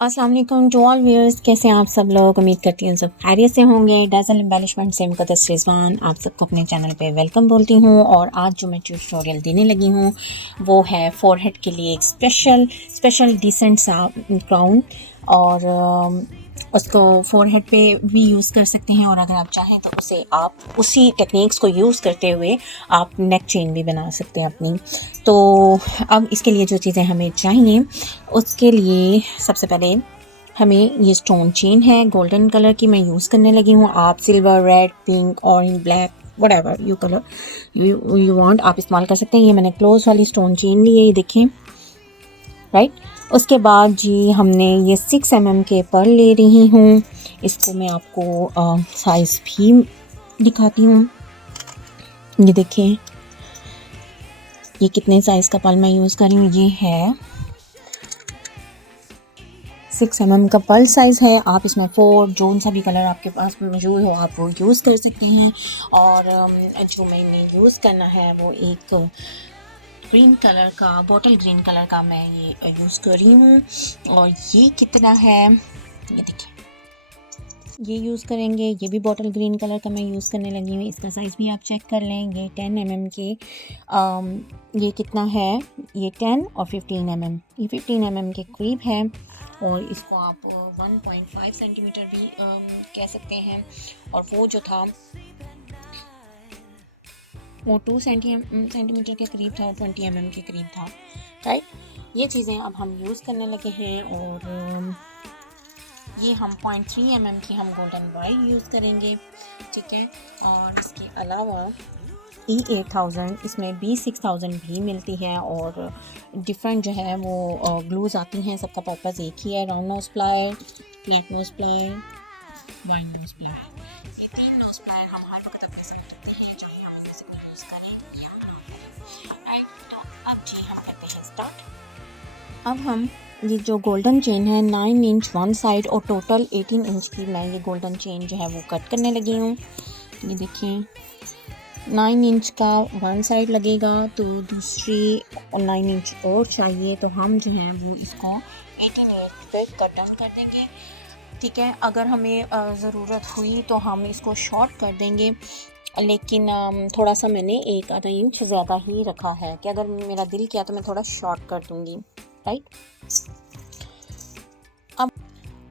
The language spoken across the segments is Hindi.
अस्सलाम वालेकुम टू ऑल व्यूअर्स, कैसे हैं आप सब लोग। उम्मीद करती हूँ सब खैरियत से होंगे। डज़ल एम्बेलिशमेंट से मुक़द्दस रिज़वान आप सबको अपने चैनल पे वेलकम बोलती हूँ। और आज जो मैं ट्यूटोरियल देने लगी हूँ वो है फ़ोरहेड के लिए एक स्पेशल डिसेंट सा क्राउन। और उसको फ़ोरहेड पे भी यूज़ कर सकते हैं, और अगर आप चाहें तो उसे आप उसी टेक्निक्स को यूज़ करते हुए आप नेक चेन भी बना सकते हैं अपनी। तो अब इसके लिए जो चीज़ें हमें चाहिए, उसके लिए सबसे पहले हमें ये स्टोन चेन है गोल्डन कलर की, मैं यूज़ करने लगी हूँ। आप silver, red, pink, orange, black, whatever you colour you want आप इस्तेमाल कर सकते हैं। ये मैंने क्लोज वाली स्टोन चेन ली है, ये देखें, राइट। उसके बाद जी हमने ये 6 mm के पर्ल ले रही हूँ। इसको मैं आपको साइज़ भी दिखाती हूँ। ये देखें ये कितने साइज़ का पर्ल मैं यूज़ कर रही हूँ। ये है 6 mm का पर्ल साइज़ है। आप इसमें 4 जोन सा भी कलर आपके पास मौजूद हो आप वो यूज़ कर सकते हैं। और जो मैंने यूज़ करना है वो एक ग्रीन कलर का, बॉटल ग्रीन कलर का मैं ये यूज़ कर रही हूँ। और ये कितना है, ये देखिए, ये यूज़ करेंगे। ये भी बॉटल ग्रीन कलर का मैं यूज़ करने लगी हूँ। इसका साइज़ भी आप चेक कर लें। ये 10 mm के ये कितना है, ये 10 और 15 mm, ये 15 mm के करीब है। और इसको आप 1.5 सेंटीमीटर भी कह सकते हैं। और वो जो था वो 2 सेंटीमीटर के करीब था, 20 mm के करीब था, राइट। ये चीज़ें अब हम यूज़ करने लगे हैं। और ये हम 0.3 mm की हम गोल्डन वायर यूज़ करेंगे, ठीक है। और इसके अलावा E8000, इसमें B6000 भी मिलती है। और डिफरेंट जो है वो ग्लूज़ आती हैं, सबका पर्पज़ एक ही है, round nose plier, flat nose plier, wide nose plier. ये 3 नोज़ प्लायर हम हर वक्त अपने साथ रखते हैं, चाहे हम म्यूज़िक में यूज़ करें या ना करें, राइट। तो अब जी हम करते हैं स्टार्ट। अब हम ये जो गोल्डन चेन है 9 इंच वन साइड और टोटल 18 इंच की मैं ये गोल्डन चेन जो है वो कट करने लगी हूँ। ये देखिए 9 इंच का वन साइड लगेगा, तो दूसरी 9 इंच और चाहिए, तो हम जो है वो इसको 18 इंच पे कट डाउन कर देंगे, ठीक है। अगर हमें ज़रूरत हुई तो हम इसको शॉर्ट कर देंगे, लेकिन थोड़ा सा मैंने 1 आधा इंच ज़्यादा ही रखा है कि अगर मेरा दिल किया तो मैं थोड़ा शॉर्ट कर दूँगी, राइट।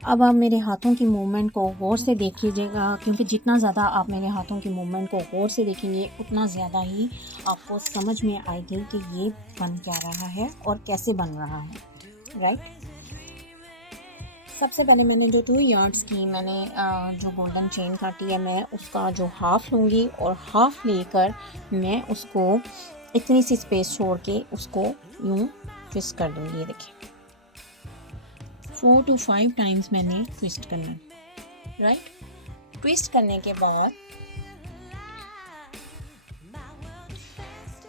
अब आप मेरे हाथों की मूवमेंट को गौर से देखिएगा, क्योंकि जितना ज़्यादा आप मेरे हाथों की मूवमेंट को गौर से देखेंगे उतना ज़्यादा ही आपको समझ में आएगी कि ये बन क्या रहा है और कैसे बन रहा है, राइट। सबसे पहले मैंने जो 2 यार्ड्स की मैंने जो गोल्डन चेन काटी है, मैं उसका जो हाफ़ लूँगी और हाफ़ लेकर मैं उसको इतनी सी स्पेस छोड़ के उसको यूँ ट्विस्ट कर दूँगी। ये देखिए 4 to 5 टाइम्स मैंने ट्विस्ट करना है, राइट। ट्विस्ट करने के बाद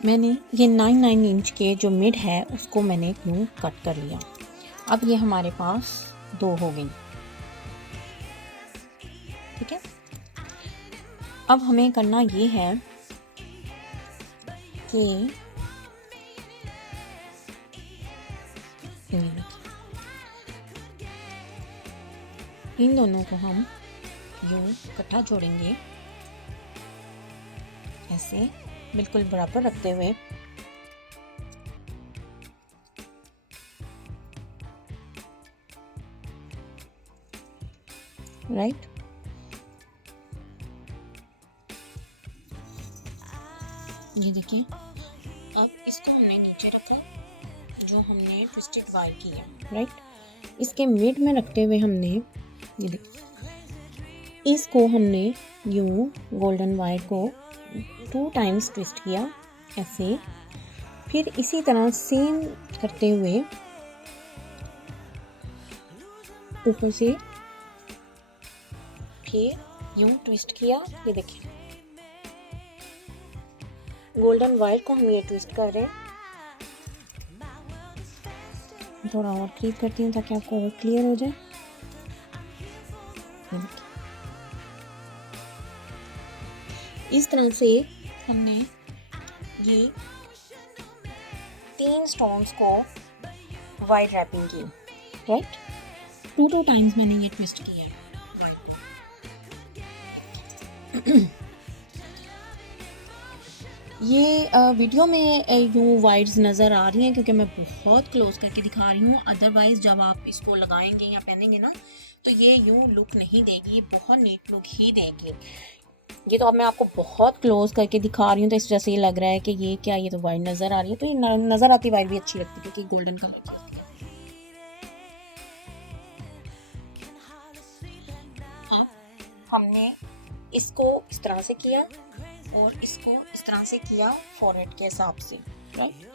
मैंने ये 9 इंच के जो मिड है उसको मैंने यूँ कट कर लिया। अब ये हमारे पास 2 हो गई, ठीक है। अब हमें करना ये है कि इन दोनों को हम यूँ इकट्ठा जोड़ेंगे, ऐसे बिल्कुल बराबर रखते हुए, राइट। ये देखिए अब इसको हमने नीचे रखा जो हमने ट्विस्टेड वायर किया, राइट। इसके मिड में रखते हुए हमने ये देखिए इसको हमने यूँ गोल्डन वायर को 2 टाइम्स ट्विस्ट किया, ऐसे। फिर इसी तरह सेम करते हुए ऊपर से फिर यूँ ट्विस्ट किया। ये देखिए गोल्डन वायर को हम ये ट्विस्ट कर रहे हैं। थोड़ा और क्रीप करती हूँ ताकि आपको और क्लियर हो जाए। इस तरह से हमने ये 3 स्टोन्स को वाइड रैपिंग की, राइट। 2 टाइम्स मैंने ये ट्विस्ट किया है। ये वीडियो में यूँ वाइड्स नज़र आ रही हैं क्योंकि मैं बहुत क्लोज करके दिखा रही हूँ, अदरवाइज़ जब आप इसको लगाएंगे या पहनेंगे ना तो ये यूँ लुक नहीं देगी, ये बहुत नीट लुक ही देगी। ये तो अब मैं आपको बहुत क्लोज करके दिखा रही हूँ तो इस वजह से ये लग रहा है कि ये क्या, ये तो वाइड नज़र आ रही है, तो ये नज़र आती वाइड भी अच्छी लगती है क्योंकि गोल्डन कलर की होती है। हाँ, हमने इसको इस तरह से किया और इसको इस तरह से किया फॉरहेड के हिसाब से, राइट।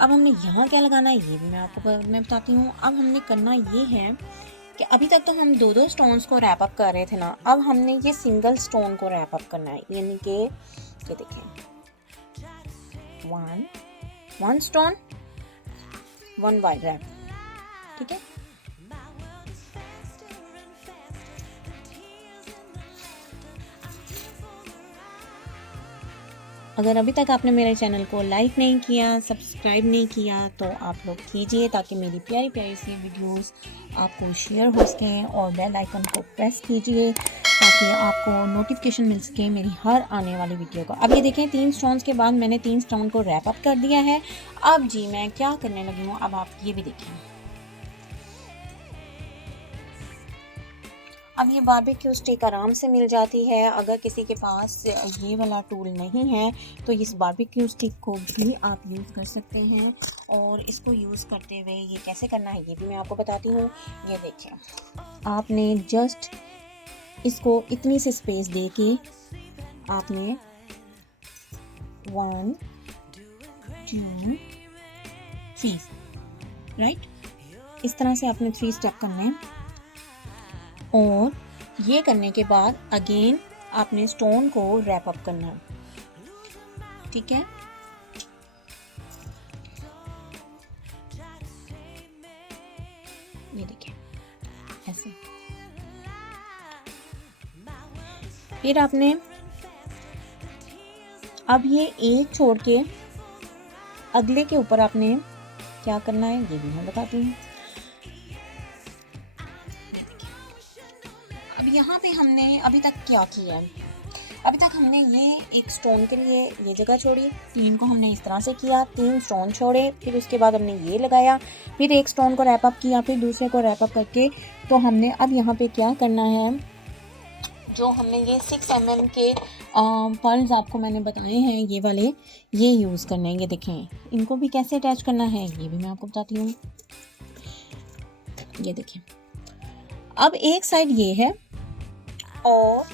अब हमने यहाँ क्या लगाना है ये भी मैं बताती हूँ। अब हमने करना ये है कि अभी तक तो हम 2 स्टोन्स को रैप अप कर रहे थे ना, अब हमने ये सिंगल स्टोन को रैप अप करना है, यानी कि ये देखें 1 स्टोन 1 वाइड रैप, ठीक है। अगर अभी तक आपने मेरे चैनल को लाइक नहीं किया, सब्सक्राइब नहीं किया तो आप लोग कीजिए ताकि मेरी प्यारी प्यारी सी वीडियोस आपको शेयर हो सकें, और बेल आइकन को प्रेस कीजिए ताकि आपको नोटिफिकेशन मिल सके मेरी हर आने वाली वीडियो का। अब ये देखें 3 स्टोन्स के बाद मैंने 3 स्टोन को रैप अप कर दिया है। अब जी मैं क्या करने लगी हूँ, अब आप ये भी देखें। अब ये बारबेक्यू स्टिक आराम से मिल जाती है, अगर किसी के पास ये वाला टूल नहीं है तो इस बारबेक्यू स्टिक को भी आप यूज़ कर सकते हैं। और इसको यूज़ करते हुए ये कैसे करना है ये भी मैं आपको बताती हूँ। ये देखिए, आपने जस्ट इसको इतनी सी स्पेस दे के आपने 1 2 3 राइट, इस तरह से आपने 3 स्टेप करने हैं। और ये करने के बाद अगेन आपने स्टोन को रैप अप करना है, ठीक है। ये देखिए ऐसे। फिर आपने अब ये एक छोड़ के अगले के ऊपर आपने क्या करना है ये भी मैं बताती हूँ। अब यहाँ पे हमने अभी तक क्या किया है, अभी तक हमने ये एक स्टोन के लिए ये जगह छोड़ी, 3 को हमने इस तरह से किया, 3 स्टोन छोड़े, फिर उसके बाद हमने ये लगाया, फिर एक स्टोन को रैप अप किया, फिर दूसरे को रैप अप करके तो हमने अब यहाँ पे क्या करना है, जो हमने ये 6 mm के पर्ल्स आपको मैंने बताए हैं ये वाले, ये यूज़ करने हैं। ये देखें इनको भी कैसे अटैच करना है ये भी मैं आपको बताती हूँ। ये देखें, अब एक साइड ये है और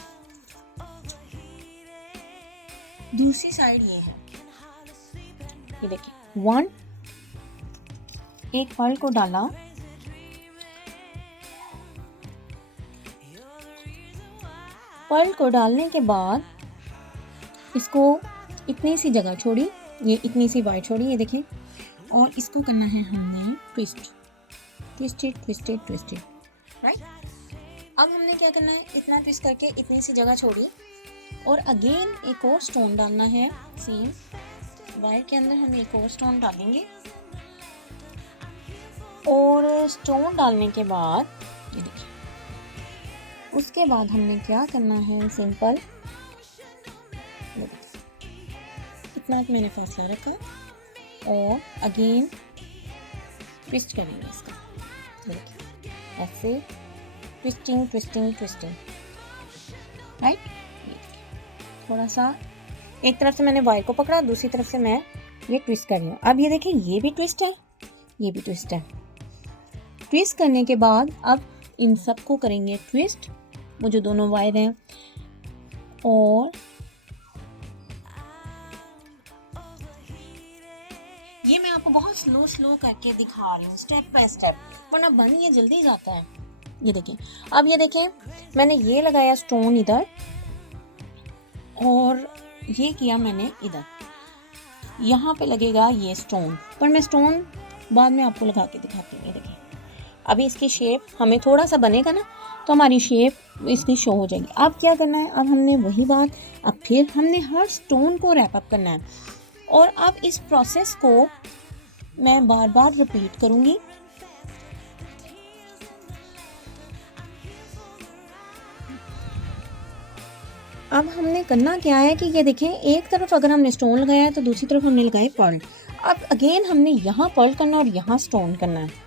दूसरी साइड ये है। ये देखिए 1 एक पर्ल को डाला, पर्ल को डालने के बाद इसको इतनी सी जगह छोड़ी, ये इतनी सी वाइड छोड़ी, ये देखें, और इसको करना है हमने ट्विस्टेड राइट। अब हमने क्या करना है, इतना ट्विस्ट करके इतनी सी जगह छोड़ी और अगेन एक और स्टोन डालना है, सेम वाइट के अंदर हम एक और स्टोन डालेंगे। और स्टोन डालने के बाद ये देखिए, उसके बाद हमने क्या करना है, सिंपल इतना मैंने फासला रखा और अगेन ट्विस्ट करेंगे इसका, देखिए ऐसे ट्विस्टिंग राइट। थोड़ा सा एक तरफ से मैंने वायर को पकड़ा, दूसरी तरफ से मैं ये ट्विस्ट कर रही हूँ। अब ये देखें ये भी ट्विस्ट है, ये भी ट्विस्ट है। ट्विस्ट करने के बाद अब इन सबको करेंगे ट्विस्ट, वो जो दोनों वायर हैं, और ये मैं आपको बहुत स्लो करके दिखा रही हूँ, स्टेप बाय स्टेप, वरना बन ये जल्दी जाता है। ये देखें, अब ये देखें मैंने ये लगाया स्टोन इधर और ये किया मैंने इधर, यहाँ पे लगेगा ये स्टोन, पर मैं स्टोन बाद में आपको लगा के दिखाती हूँ। ये देखें अभी इसकी शेप हमें थोड़ा सा बनेगा ना तो हमारी शेप इसकी शो हो जाएगी। अब क्या करना है, अब हमने वही बात, अब फिर हमने हर स्टोन को रैप अप करना है और अब इस प्रोसेस को मैं बार बार रिपीट करूँगी। अब हमने करना क्या है कि ये देखें, एक तरफ अगर हमने स्टोन लगाया है तो दूसरी तरफ हमने लगाए पर्ल। अब अगेन हमने यहाँ पर्ल करना है और यहाँ स्टोन करना है।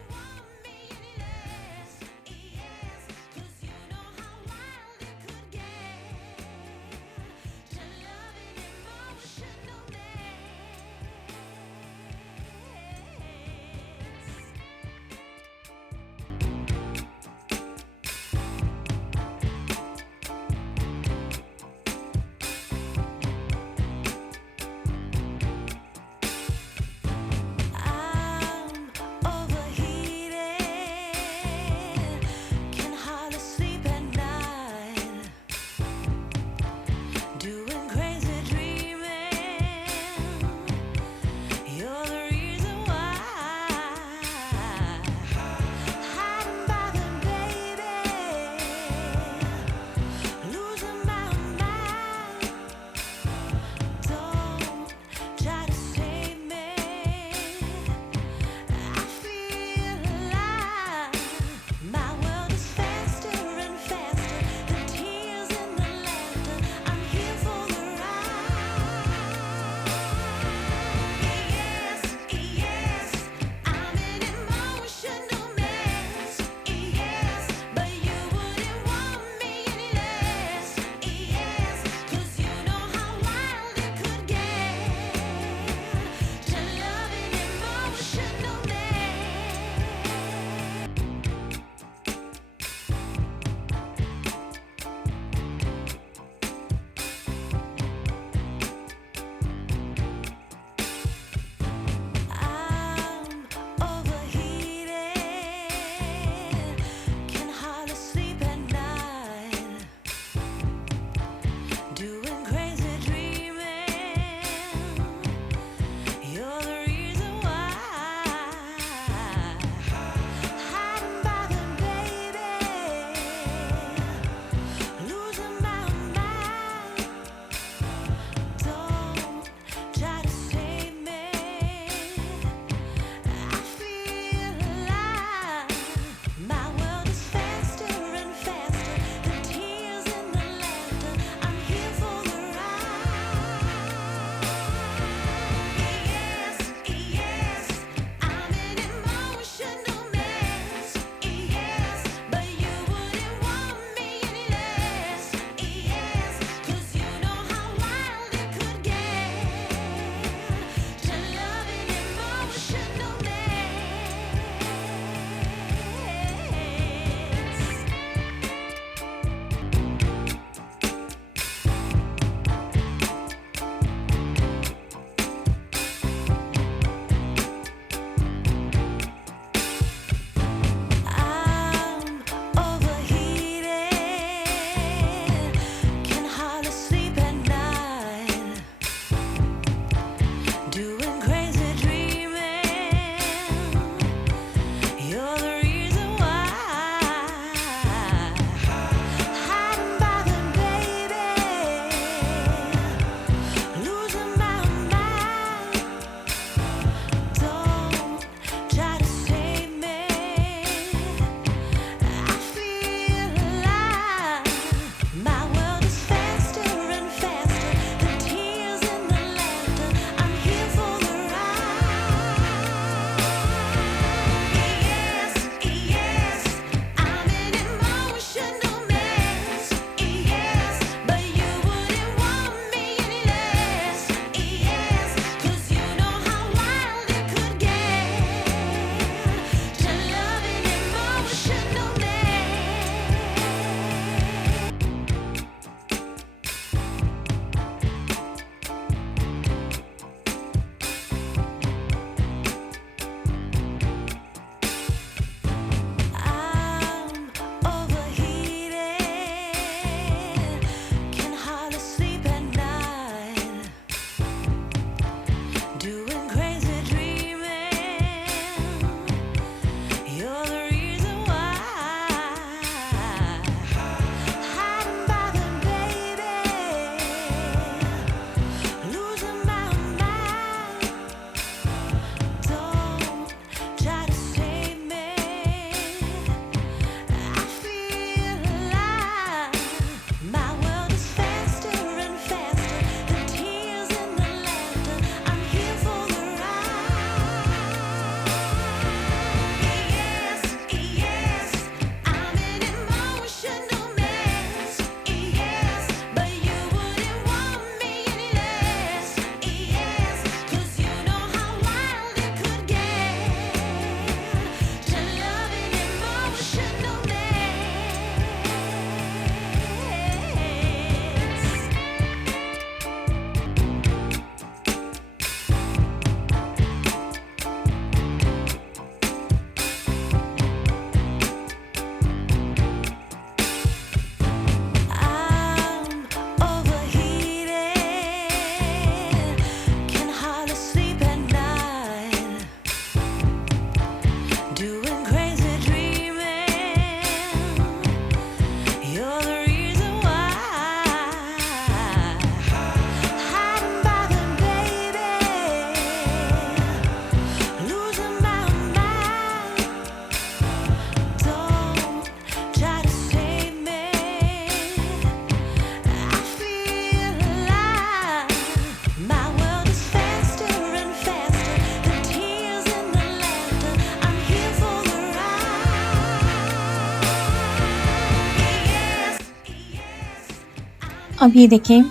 अब ये देखें,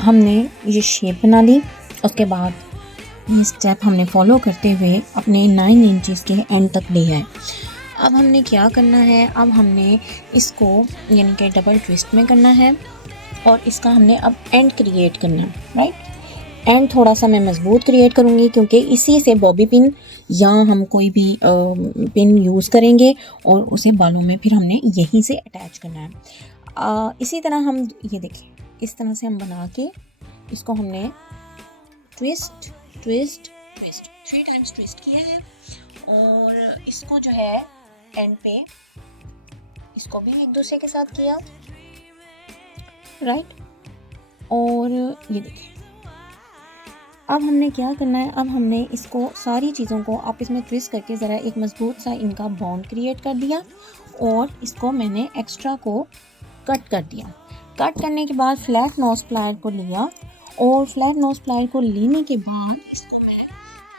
हमने ये शेप बना ली। उसके बाद ये स्टेप हमने फॉलो करते हुए अपने 9 इंचेस के एंड तक ले आए। अब हमने क्या करना है, अब हमने इसको यानी कि डबल ट्विस्ट में करना है और इसका हमने अब एंड क्रिएट करना है, राइट। एंड थोड़ा सा मैं मज़बूत क्रिएट करूँगी क्योंकि इसी से बॉबी पिन या हम कोई भी पिन यूज़ करेंगे और उसे बालों में फिर हमने यहीं से अटैच करना है। इसी तरह हम ये देखें, इस तरह से हम बना के इसको हमने twist twist twist 3 times twist किया है और इसको जो है एंड पे इसको भी एक दूसरे के साथ किया, राइट। और ये देखिए, अब हमने क्या करना है, अब हमने इसको सारी चीज़ों को आपस में ट्विस्ट करके ज़रा एक मज़बूत सा इनका बॉन्ड क्रिएट कर दिया और इसको मैंने एक्स्ट्रा को कट कर दिया। कट करने के बाद फ्लैट नोज प्लायर को लिया और फ्लैट नोज प्लायर को लेने के बाद इसको मैं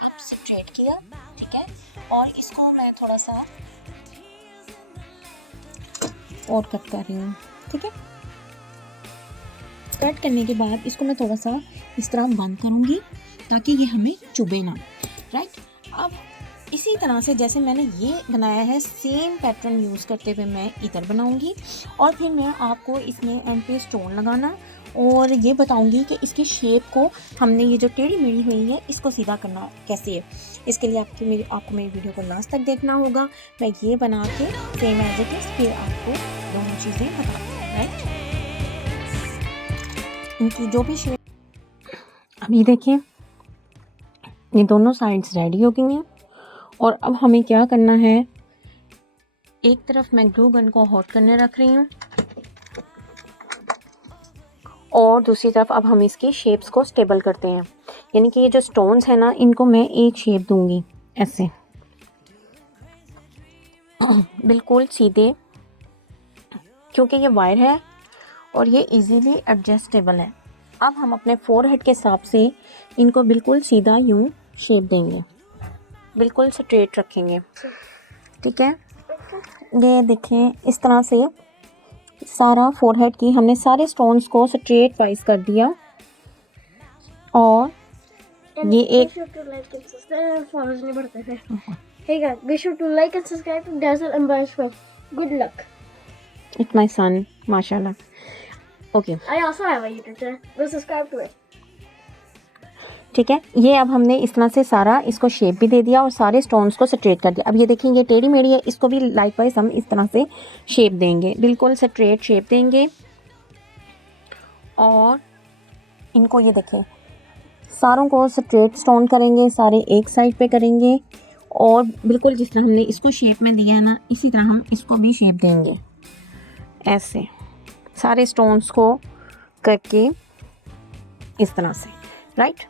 अब स्ट्रेट किया, ठीक है। और इसको मैं थोड़ा सा और कट कर रही हूँ, ठीक है। कट करने के बाद इसको मैं थोड़ा सा इस तरह बंद करूँगी ताकि ये हमें चुभे ना, राइट। अब इसी तरह से जैसे मैंने ये बनाया है सेम पैटर्न यूज़ करते हुए मैं इधर बनाऊँगी और फिर मैं आपको इसमें एंड पे स्टोन लगाना और ये बताऊँगी कि इसकी शेप को हमने ये जो टेढ़ी मेढ़ी हुई है इसको सीधा करना कैसे है। इसके लिए आपको मेरी वीडियो को लास्ट तक देखना होगा। मैं ये बना के सेम एज इट इज़ फिर आपको दोनों चीज़ें बताती हूँ, राइट। इनकी जो भी शेप, अभी देखिए ये दोनों साइड्स रेडी हो गई हैं और अब हमें क्या करना है, एक तरफ मैं ग्लू गन को हॉट करने रख रही हूँ और दूसरी तरफ अब हम इसकी शेप्स को स्टेबल करते हैं। यानी कि ये जो स्टोन्स हैं ना, इनको मैं एक शेप दूंगी ऐसे बिल्कुल सीधे, क्योंकि ये वायर है और ये इजीली एडजस्टेबल है। अब हम अपने फोरहेड के हिसाब से इनको बिल्कुल सीधा यूं शेप देंगे, बिल्कुल स्ट्रेट रखेंगे, ठीक है। ये देखें, इस तरह से सारा फोरहेड की हमने सारे स्टोन्स को स्ट्रेट वाइज कर दिया और ये एक Hey guys, be sure to like and subscribe to Dazzle and Butterfly. Good luck. It's my son, mashallah. Okay. I also have a YouTube channel. Go subscribe to it. ठीक है, ये अब हमने इस तरह से सारा इसको शेप भी दे दिया और सारे स्टोन्स को स्ट्रेट कर दिया। अब ये देखें, ये टेढ़ी मेढ़ी है, इसको भी लाइकवाइज हम इस तरह से शेप देंगे, बिल्कुल स्ट्रेट शेप देंगे। और इनको ये देखें, सारों को स्ट्रेट स्टोन करेंगे, सारे एक साइड पे करेंगे और बिल्कुल जिस तरह हमने इसको शेप में दिया है ना, इसी तरह हम इसको भी शेप देंगे, ऐसे सारे स्टोन्स को करके इस तरह से, राइट।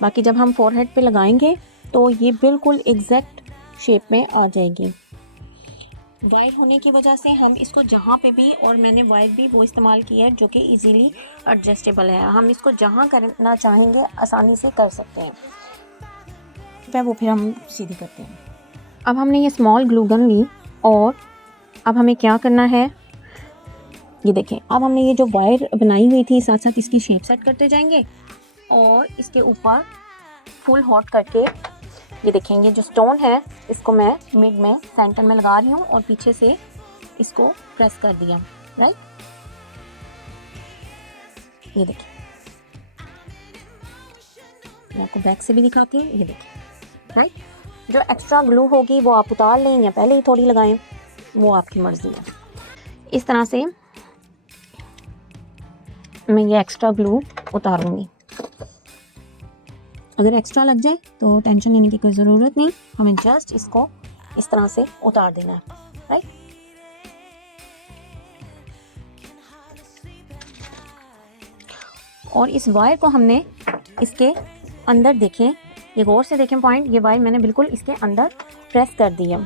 बाकी जब हम फोरहेड पे लगाएंगे तो ये बिल्कुल एग्जैक्ट शेप में आ जाएगी। वायर होने की वजह से हम इसको जहाँ पे भी, और मैंने वायर भी वो इस्तेमाल किया है जो कि इजीली एडजस्टेबल है, हम इसको जहाँ करना चाहेंगे आसानी से कर सकते हैं, वो फिर हम सीधी करते हैं। अब हमने ये स्मॉल ग्लू गन ली और अब हमें क्या करना है, ये देखें, अब हमने ये जो वायर बनाई हुई थी साथ साथ इसकी शेप सेट करते जाएंगे और इसके ऊपर फुल हॉट करके ये देखेंगे जो स्टोन है इसको मैं मिड में सेंटर में लगा रही हूँ और पीछे से इसको प्रेस कर दिया, राइट। ये देखिए, मैं आपको बैक से भी दिखाती हूँ, ये देखिए, राइट। जो एक्स्ट्रा ग्लू होगी वो आप उतार लें या पहले ही थोड़ी लगाएं, वो आपकी मर्ज़ी है। इस तरह से मैं ये एक्स्ट्रा ग्लू उतारूंगी। अगर एक्स्ट्रा लग जाए तो टेंशन लेने की कोई ज़रूरत नहीं, हमें जस्ट इसको इस तरह से उतार देना है, राइट। और इस वायर को हमने इसके अंदर, देखें, ये गौर से देखें पॉइंट, ये वायर मैंने बिल्कुल इसके अंदर प्रेस कर दिया,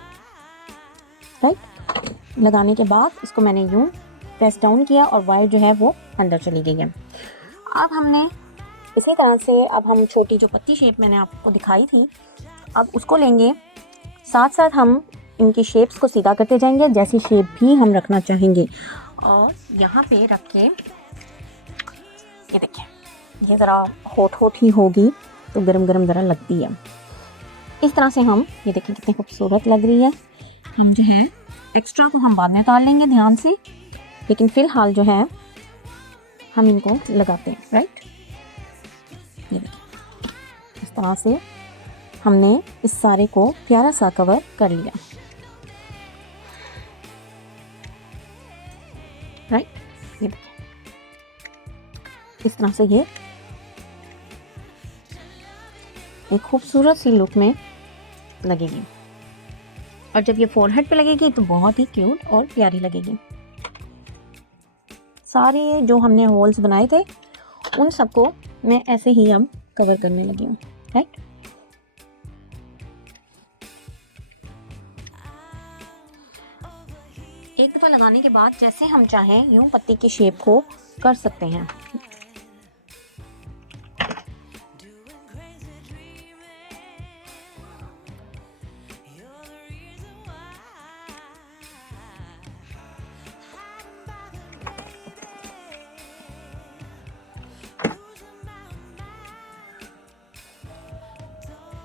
राइट। लगाने के बाद इसको मैंने यूँ प्रेस डाउन किया और वायर जो है वो अंदर चली गई है। अब हमने इसी तरह से, अब हम छोटी जो पत्ती शेप मैंने आपको दिखाई थी, अब उसको लेंगे, साथ साथ हम इनकी शेप्स को सीधा करते जाएंगे जैसी शेप भी हम रखना चाहेंगे। और यहाँ पे रख के ये देखिए, ये ज़रा होट ही होगी तो गरम गरम ज़रा लगती है। इस तरह से हम ये देखिए कितनी खूबसूरत लग रही है। हम जो है एक्स्ट्रा को हम बाद में उतार लेंगे ध्यान से, लेकिन फ़िलहाल जो है हम इनको लगाते हैं, राइट। ये देखिए इस तरह से हमने इस सारे को प्यारा सा कवर कर लिया, राइट। ये देखिए इस तरह से ये एक खूबसूरत सी लुक में लगेगी, और जब ये फोरहेड पे लगेगी तो बहुत ही क्यूट और प्यारी लगेगी। सारे जो हमने होल्स बनाए थे उन सबको मैं ऐसे ही अब कवर करने लगी हूँ, राइट। एक दफ़ा लगाने के बाद जैसे हम चाहें यूँ पत्ती की शेप को कर सकते हैं।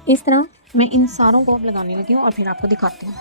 इस तरह मैं इन सारों को अब लगाने लगी हूँ और फिर आपको दिखाती हूँ।